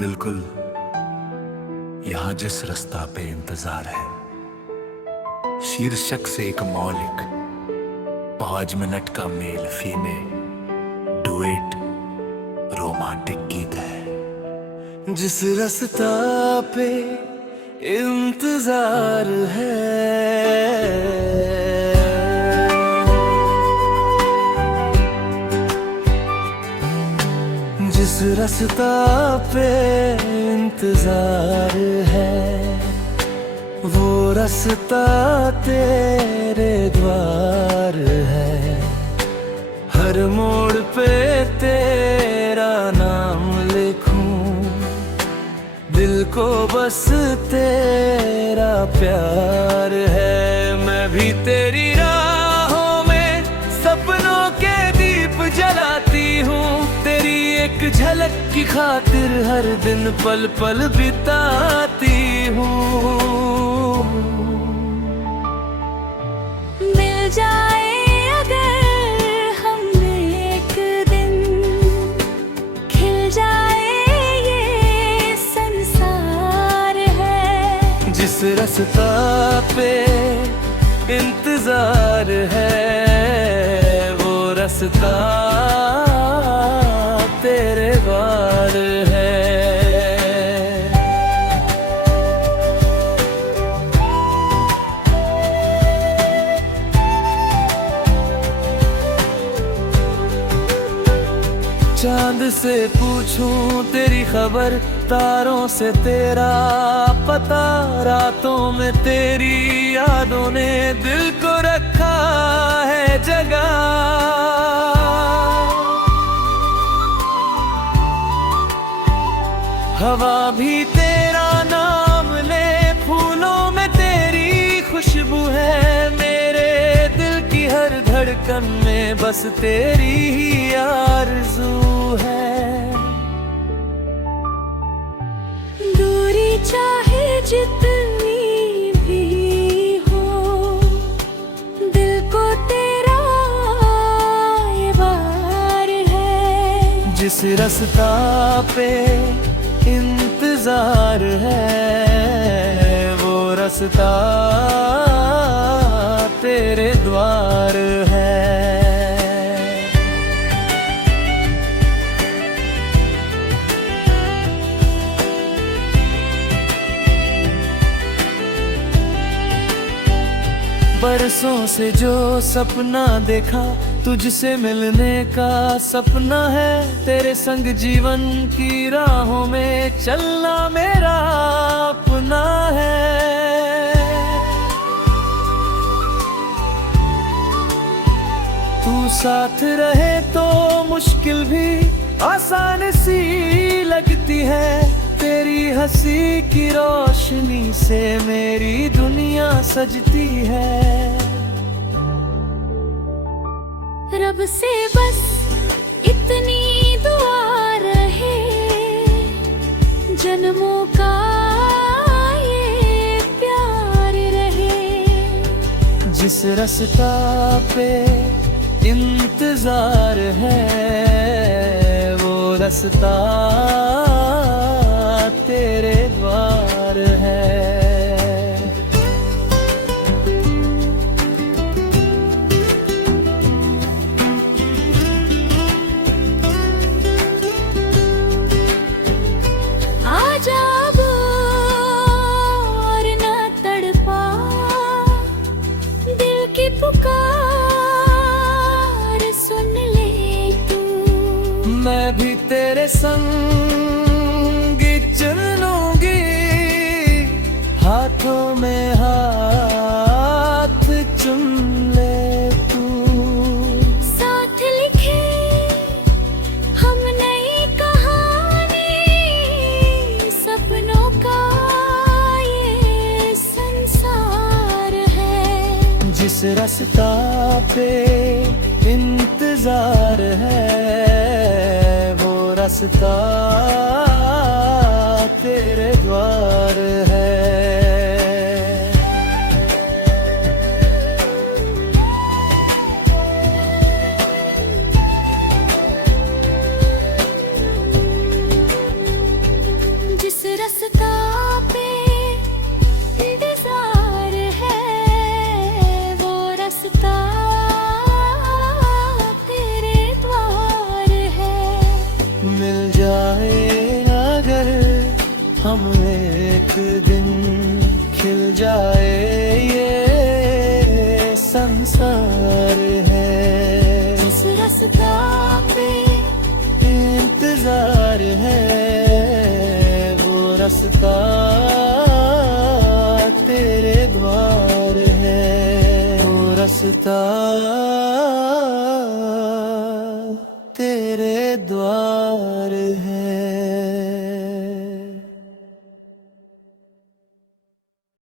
बिल्कुल यहाँ जिस रास्ता पे इंतजार है, शीर्षक से एक मौलिक 5 मिनट का मेल फीमे डुएट रोमांटिक गीत है। जिस रास्ता पे इंतजार है, जिस रास्ता पे इंतजार है, वो रास्ता तेरे द्वार है। हर मोड़ पे तेरा नाम लिखूं, दिल को बस तेरा प्यार है। मैं भी तेरी राहों में सपनों के दीप जलाती हूँ, तेरी एक झलक की खातिर हर दिन पल पल बिताती हूँ। मिल जाए अगर हम एक दिन, खिल जाए ये संसार है। जिस रास्ता पे इंतजार है, वो रास्ता तेरे द्वार है। चांद से पूछूं तेरी खबर, तारों से तेरा पता, रातों में तेरी यादों ने दिल को रखा है जगह। हवा भी तेरा नाम ले, फूलों में तेरी खुशबू है। मेरे दिल की हर धड़कन में बस तेरी ही आरज़ू है। दूरी चाहे जितनी भी हो, दिल को तेरा ये बार है। जिस रास्ता पे इंतजार है, वो रास्ता तेरे द्वार है। बरसों से जो सपना देखा, तुझसे मिलने का सपना है। तेरे संग जीवन की राहों में चलना मेरा अपना है। तू साथ रहे तो मुश्किल भी आसान सी लगती है। तेरी हंसी की रोशनी से मेरी दुनिया सजती है। रब से बस इतनी दुआ रहे, जन्मों का ये प्यार रहे। जिस रास्ता पे इंतजार है, वो रास्ता तेरे द्वार है। आजा अब और न तड़पा, दिल की पुकार सुन ले तू। मैं भी तेरे संग चल लूंगी, हाथों में हाथ चुम ले तू। साथ लिखे हम नई कहानी, सपनों का ये संसार है। जिस रास्ता पे इंतजार है, वो रास्ता तेरे द्वार है। संसार है। इस रास्ता पे इंतजार है, वो रास्ता तेरे द्वार है, वो रास्ता